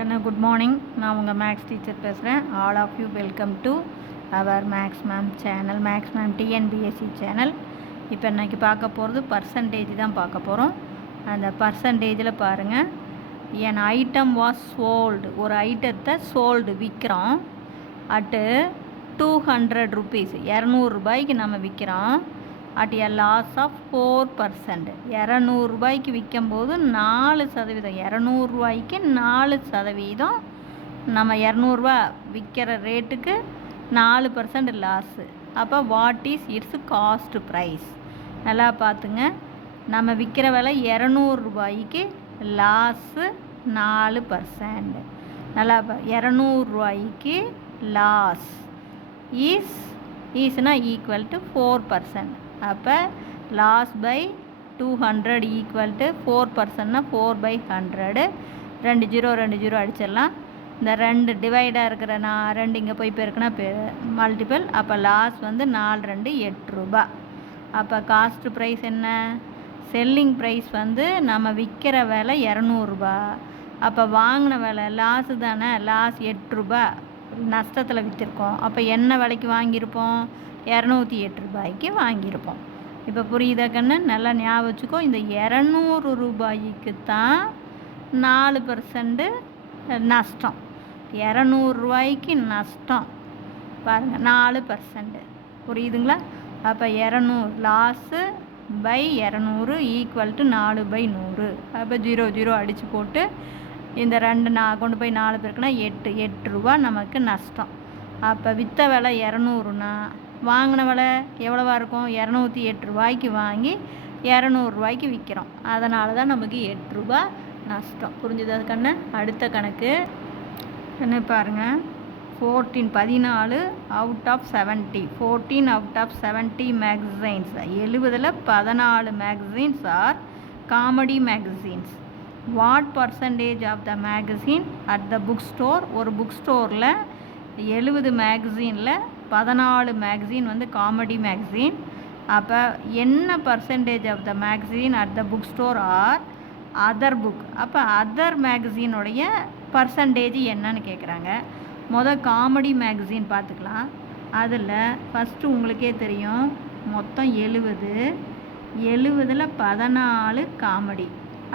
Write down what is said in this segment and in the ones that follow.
கண்ணா good morning. நான் உங்கள் maths teacher பேசுகிறேன். All of you welcome to our maths ma'am channel, maths ma'am TNPSC channel. இப்போ இன்றைக்கி பார்க்க போகிறது பர்சன்டேஜ் தான் பார்க்க போகிறோம். அந்த பர்சன்டேஜில் பாருங்கள், என் ஐட்டம் வாஸ் சோல்டு, ஒரு ஐட்டத்தை சோல்டு விற்கிறோம் அட்டு 200 rupees, 200 ரூபாய்க்கு நம்ம விற்கிறோம். At a loss of 4%. 200 ரூபாய்க்கு விற்கும்போது 4%, 200 ரூபாய்க்கு 4%. நம்ம 200 விற்கிற ரேட்டுக்கு 4% லாஸு. அப்போ what is its cost price? நல்லா பார்த்துங்க, நம்ம விற்கிற விலை 200 ரூபாய்க்கு லாஸு 4%. நல்லா 200 ரூபாய்க்கு லாஸ் ஈஸ்னா ஈக்குவல் டு 4%. அப்போ லாஸ் பை 200 ஈக்குவல் டு 4%னா 4/100. 2 0 அடிச்சிடலாம். இந்த 2 டிவைடாக இருக்கிற 2 இங்கே போய் பெருக்குனா மல்டிபிள். அப்போ லாஸ் வந்து 4 2 8 ரூபா. அப்போ காஸ்ட் ப்ரைஸ் என்ன? செல்லிங் ப்ரைஸ் வந்து நம்ம விற்கிற விலை 200 ரூபா. அப்போ வாங்கின விலை லாஸு தானே, லாஸ் 8 ரூபா நஷ்டத்தில் விற்றுருக்கோம். அப்போ என்ன விலைக்கு வாங்கியிருப்போம்? 208 ரூபாய்க்கு வாங்கியிருப்போம். இப்போ புரியுதா கண்ணு? நல்லா ஞாபகம் வச்சுக்கோ. இந்த 200 ரூபாய்க்கு தான் 4% நஷ்டம். 200 ரூபாய்க்கு நஷ்டம் பாருங்கள், 4%. புரியுதுங்களா? அப்போ 200 லாஸு பை 200 ஈக்குவல் டு 4/100. அப்போ 0 0 அடித்து போட்டு இந்த 2 நான் கொண்டு போய் 4 பேருக்குன்னா 8 ரூபா நமக்கு நஷ்டம். அப்போ விற்ற விலை 200னா வாங்கின விலை எவ்வளவா இருக்கும்? 208 ரூபாய்க்கு வாங்கி 200 ரூபாய்க்கு விற்கிறோம். அதனால தான் நமக்கு 8 ரூபா நஷ்டம். புரிஞ்சுதா கண்ணு? அடுத்த கணக்கு என்ன பாருங்கள். 14 out of 70. 14 out of 70 magazines. 70ல் 14 magazines are comedy magazines. What percentage of the magazine at the book store? ஒரு புக் ஸ்டோரில் 70 மேகசீனில் 14 மேகசின் வந்து காமெடி மேகசின். அப்போ என்ன percentage of the magazine at the book store are other book? அப்போ other மேகசினுடைய percentage என்னன்னு கேட்குறாங்க. காமெடி மேகசின் பார்த்துக்கலாம். அதில் ஃபஸ்ட்டு உங்களுக்கே தெரியும், மொத்தம் 70ல் 14 காமெடி.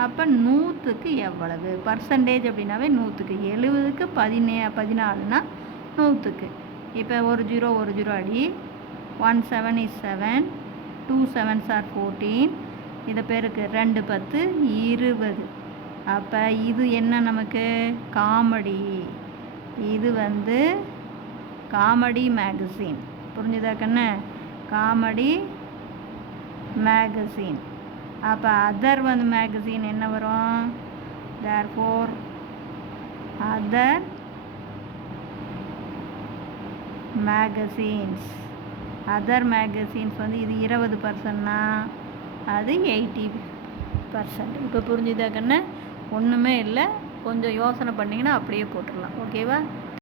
அப்போ 100க்கு எவ்வளவு பர்சன்டேஜ்? அப்படின்னாவே 100க்கு 70க்கு 14னா 100க்கு. இப்போ ஒரு 0 அடி. 1 7 is 7, 2 7s are 14. இதை பேருக்கு 2 10 20. அப்போ இது என்ன நமக்கு? காமெடி. இது வந்து காமெடி மேகசின். புரிஞ்சுதா கண்ணு? Comedy magazine. அப்போ அதர் வந்து மேகசின் என்ன வரும்? therefore other magazines. Other magazines வந்து இது 20%னா அது 80%. இப்போ புரிஞ்சுதா கண்ணு? ஒன்றுமே இல்லை, கொஞ்சம் யோசனை பண்ணிங்கன்னா அப்படியே போட்டுடலாம். ஓகேவா?